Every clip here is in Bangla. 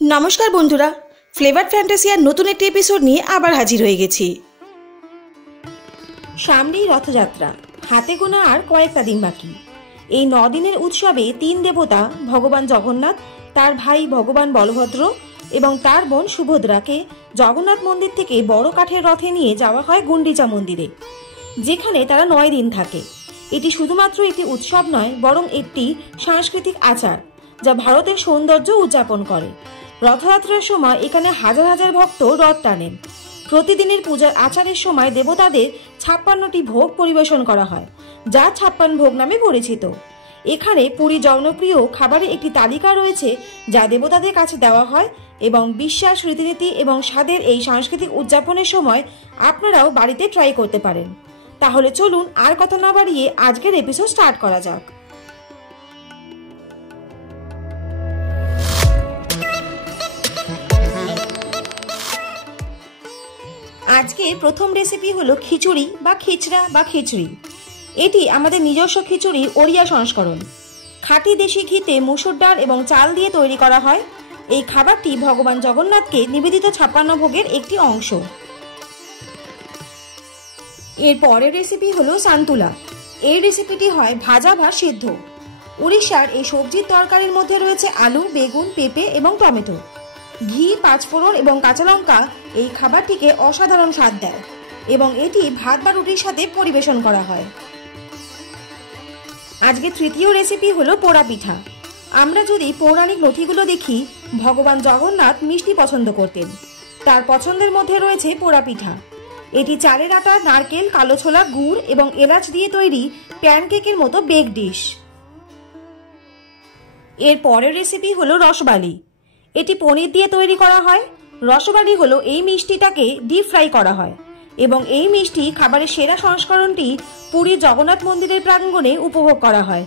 नमस्कार बंधुरा फ्लेवर फैंटासियार नतून एक एपिसोड निये आबार हाजिर हये गेছি। सामनेই रथयात्रा, हाथे गोना आर कयेकटा दिन बाकी। এই 9 দিনের উৎসবে তিন দেবতা ভগবান জগন্নাথ, তার ভাই ভগবান বলভদ্র এবং তার বোন সুভদ্রাকে জগন্নাথ মন্দির থেকে বড় কাঠের রথে নিয়ে যাওয়া হয় গুন্ডিচা মন্দিরে, যেখানে তারা 9 দিন থাকে। এটি শুধুমাত্র একটি উৎসব নয়, বরং একটি সাংস্কৃতিক আচার যা ভারতের সৌন্দর্য উদযাপন করে। রথযাত্রার সময় এখানে হাজার হাজার ভক্ত রথ টানেন। প্রতিদিনের পূজার আচারের সময় দেবতাদের 56টি ভোগ পরিবেশন করা হয়, যা 56 ভোগ নামে পরিচিত। এখানে পুরী জনপ্রিয় খাবারের একটি তালিকা রয়েছে যা দেবতাদের কাছে দেওয়া হয়, এবং বিশ্বাস, রীতিনীতি এবং স্বাদের এই সাংস্কৃতিক উদযাপনের সময় আপনারাও বাড়িতে ট্রাই করতে পারেন। তাহলে চলুন আর কথা না বাড়িয়ে আজকের এপিসোড স্টার্ট করা যাক। আজকে প্রথম রেসিপি হলো খিচুড়ি বা খিচড়া বা খিচড়ি। এটি আমাদের নিজস্ব খিচুড়ির ওড়িয়া সংস্করণ। খাঁটি দেশি ঘিতে মসুর ডাল এবং চাল দিয়ে তৈরি করা হয়। এই খাবারটি ভগবান জগন্নাথকে নিবেদিত 56 ভোগের একটি অংশ। এর পরের রেসিপি হলো সান্তুলা। এই রেসিপিটি হয় ভাজা বা সিদ্ধ। উড়িষ্যার এই সবজির তরকারির মধ্যে রয়েছে আলু, বেগুন, পেঁপে এবং টমেটো। ঘি, পাঁচফোড়ন এবং কাঁচা লঙ্কা এই খাবারটিকে অসাধারণ স্বাদ দেয়, এবং এটি ভাত বা রুটির সাথে পরিবেশন করা হয়। আজকে তৃতীয় রেসিপি হলো পোড়া পিঠা। আমরা যদি পৌরাণিক নথিগুলো দেখি, ভগবান জগন্নাথ মিষ্টি পছন্দ করতেন। তার পছন্দের মধ্যে রয়েছে পোড়া পিঠা। এটি চালের আটা, নারকেল, কালো ছোলা, গুড় এবং এলাচ দিয়ে তৈরি প্যানকেকের মতো বেক ডিশ। এর পরের রেসিপি হলো রসবালি। এটি পনির দিয়ে তৈরি করা হয়। রসবালি হলো এই মিষ্টিটাকে ডিপ ফ্রাই করা হয়, এবং এই মিষ্টি খাবারের সেরা সংস্করণটি পুরীর জগন্নাথ মন্দিরের প্রাঙ্গণে উপভোগ করা হয়।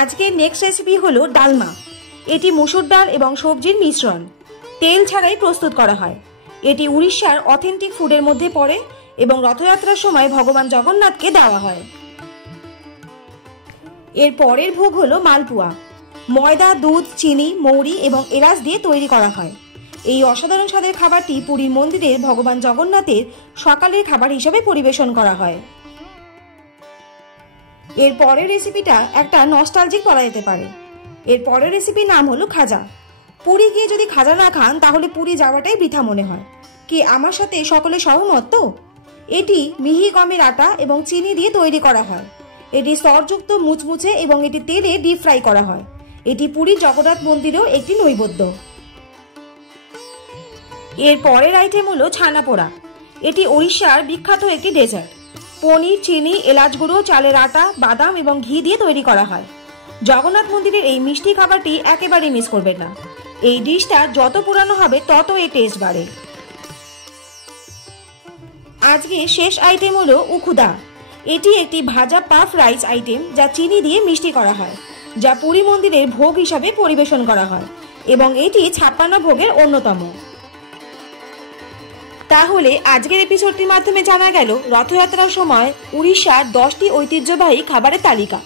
আজকের নেক্সট রেসিপি হলো ডালমা। এটি মসুর ডাল এবং সবজির মিশ্রণ, তেল ছাড়াই প্রস্তুত করা হয়। এটি উড়িষ্যার অথেন্টিক ফুডের মধ্যে পড়ে এবং রথযাত্রার সময় ভগবান জগন্নাথকে দেওয়া হয়। এর পরের ভোগ হলো মালপুয়া। ময়দা, দুধ, চিনি, মৌরি এবং এলাচ দিয়ে তৈরি করা হয়। এই অসাধারণ স্বাদের খাবারটি পুরীর মন্দিরের ভগবান জগন্নাথের সকালের খাবার হিসেবে পরিবেশন করা হয়। এর পরের রেসিপিটা একটা নস্টালজিক বলা যেতে পারে। এর পরের রেসিপির নাম হলো খাজা। পুরী গিয়ে যদি খাজা না খান, তাহলে পুরী যাওয়াটাই বৃথা মনে হয়। কি আমার সাথে সকলে সহমত তো? এটি মিহি গমের আটা এবং চিনি দিয়ে তৈরি করা হয়। এটি স্তরযুক্ত, মুচমুচে এবং এটি তেলে ডিপ ফ্রাই করা হয়। এটি পুরী জগন্নাথ মন্দিরেও একটি নৈবেদ্য। এর পরের আইটেম হলো ছানা পোড়া। এটি ওড়িশার বিখ্যাত একটি ডেজার্ট। পনির, চিনি, এলাচ গুঁড়ো, চালের আটা, বাদাম এবং ঘি দিয়ে তৈরি করা হয়। জগন্নাথ মন্দিরের এই মিষ্টি খাবারটি একেবারেই মিস করবেন না। এই ডিশটা যত পুরানো হবে তত এর টেস্ট বাড়ে। আজকে শেষ আইটেম হলো উখুদা। এটি একটি ভাজা পাফ রাইস আইটেম যা চিনি দিয়ে মিষ্টি করা হয়, যা পুরী মন্দিরের ভোগ হিসাবে পরিবেশন করা হয়, এবং এটি 56 ভোগের অন্যতম। তাহলে আজকের এপিসোডটির মাধ্যমে জানা গেল রথযাত্রার সময় উড়িষ্যার 10টি ঐতিহ্যবাহী খাবারের তালিকা।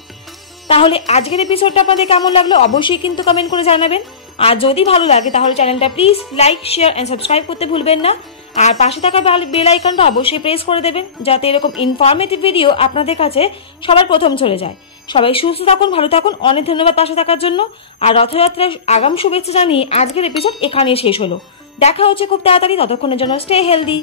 তাহলে আজকের এপিসোডটা আপনাদের কেমন লাগলো অবশ্যই কিন্তু কমেন্ট করে জানাবেন। আর যদি ভালো লাগে তাহলে চ্যানেলটা please like, share and subscribe করতে ভুলবেন না। আর পাশে থাকা বেল আইকনটা অবশ্যই প্রেস করে দেবেন, যাতে এরকম ইনফরমেটিভ ভিডিও আপনাদের কাছে সবার প্রথম চলে যায়। সবাই সুস্থ থাকুন, ভালো থাকুন। অনেক ধন্যবাদ পাশে থাকার জন্য। আর রথযাত্রার আগাম শুভেচ্ছা জানিয়ে আজকের এপিসোড এখানেই শেষ হলো। দেখা হচ্ছে খুব তাড়াতাড়ি। ততক্ষণের জন্য স্টে হেলদি।